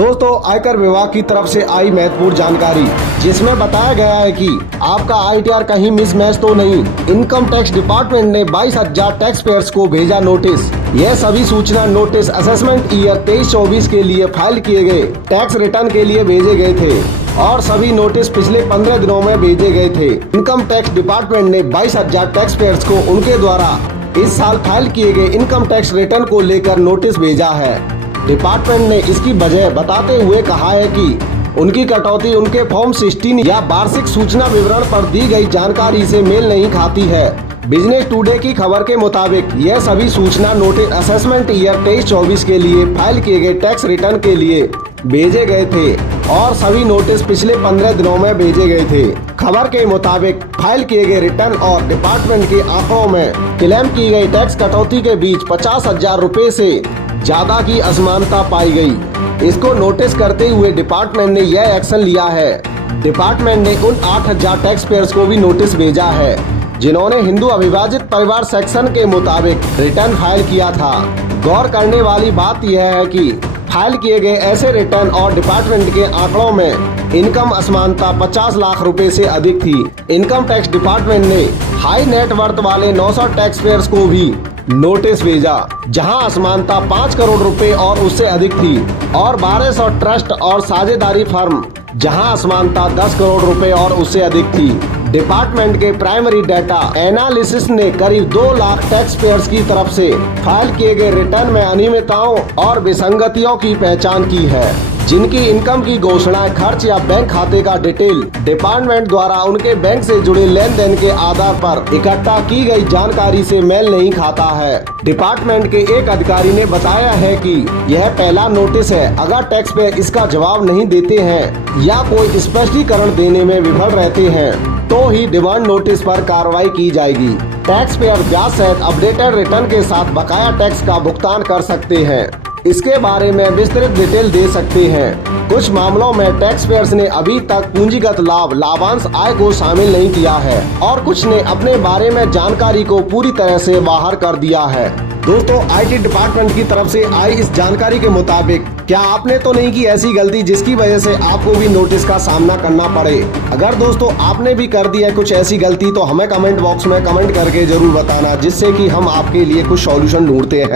दोस्तों, आयकर विभाग की तरफ से आई महत्वपूर्ण जानकारी, जिसमें बताया गया है कि आपका ITR कहीं मिसमैच तो नहीं। इनकम टैक्स डिपार्टमेंट ने 22,000 टैक्स पेयर्स को भेजा नोटिस। यह सभी सूचना नोटिस असेसमेंट ईयर 23-24 के लिए फाइल किए गए टैक्स रिटर्न के लिए भेजे गए थे और सभी नोटिस पिछले 15 दिनों में भेजे गए थे। इनकम टैक्स डिपार्टमेंट ने 22,000 टैक्स पेयर्स को उनके द्वारा इस साल फाइल किए गए इनकम टैक्स रिटर्न को लेकर नोटिस भेजा है। डिपार्टमेंट ने इसकी वजह बताते हुए कहा है कि उनकी कटौती उनके फॉर्म 16 या वार्षिक सूचना विवरण पर दी गई जानकारी से मेल नहीं खाती है। बिजनेस टुडे की खबर के मुताबिक यह सभी सूचना नोटिस असेसमेंट ईयर 23-24 के लिए फाइल किए गए टैक्स रिटर्न के लिए भेजे गए थे और सभी नोटिस पिछले 15 दिनों में भेजे गए थे। खबर के मुताबिक फाइल किए गए रिटर्न और डिपार्टमेंट के आंकड़ों में क्लेम की गई टैक्स कटौती के बीच 50,000 रुपए से ज्यादा की असमानता पाई गई। इसको नोटिस करते हुए डिपार्टमेंट ने यह एक्शन लिया है। डिपार्टमेंट ने उन 8,000 टैक्स पेयर्स को भी नोटिस भेजा है जिन्होंने हिंदू अविभाजित परिवार सेक्शन के मुताबिक रिटर्न फाइल किया था। गौर करने वाली बात यह है कि फाइल किए गए ऐसे रिटर्न और डिपार्टमेंट के आंकड़ों में इनकम असमानता 50 लाख रुपए से अधिक थी। इनकम टैक्स डिपार्टमेंट ने हाई नेट वर्थ वाले 900 टैक्स पेयर्स को भी नोटिस भेजा, जहां असमानता 5 करोड़ रुपए और उससे अधिक थी, और 1200 ट्रस्ट और साझेदारी फर्म जहां असमानता 10 करोड़ रुपए और उससे अधिक थी। डिपार्टमेंट के प्राइमरी डाटा एनालिसिस ने करीब 2 लाख टैक्स पेयर्स की तरफ से फाइल किए गए रिटर्न में अनियमितताओं और विसंगतियों की पहचान की है, जिनकी इनकम की घोषणा, खर्च या बैंक खाते का डिटेल डिपार्टमेंट द्वारा उनके बैंक से जुड़े लेन देन के आधार पर इकट्ठा की गई जानकारी से मेल नहीं खाता है। डिपार्टमेंट के एक अधिकारी ने बताया है कि यह पहला नोटिस है। अगर टैक्स पेयर इसका जवाब नहीं देते हैं या कोई स्पष्टीकरण देने में विफल रहते हैं तो ही डिमांड नोटिस पर कार्रवाई की जाएगी। टैक्स पेयर ब्याज सहित अपडेटेड रिटर्न के साथ बकाया टैक्स का भुगतान कर सकते हैं। इसके बारे में विस्तृत डिटेल दे सकते हैं। कुछ मामलों में टैक्स पेयर्स ने अभी तक पूंजीगत लाभ, लाभांश आय को शामिल नहीं किया है और कुछ ने अपने बारे में जानकारी को पूरी तरह से बाहर कर दिया है। दोस्तों, IT डिपार्टमेंट की तरफ से आई इस जानकारी के मुताबिक क्या आपने तो नहीं की ऐसी गलती जिसकी वजह से आपको भी नोटिस का सामना करना पड़े? अगर दोस्तों आपने भी कर दी है कुछ ऐसी गलती तो हमें कमेंट बॉक्स में कमेंट करके जरूर बताना, जिससे कि हम आपके लिए कुछ सॉल्यूशन ढूंढते हैं।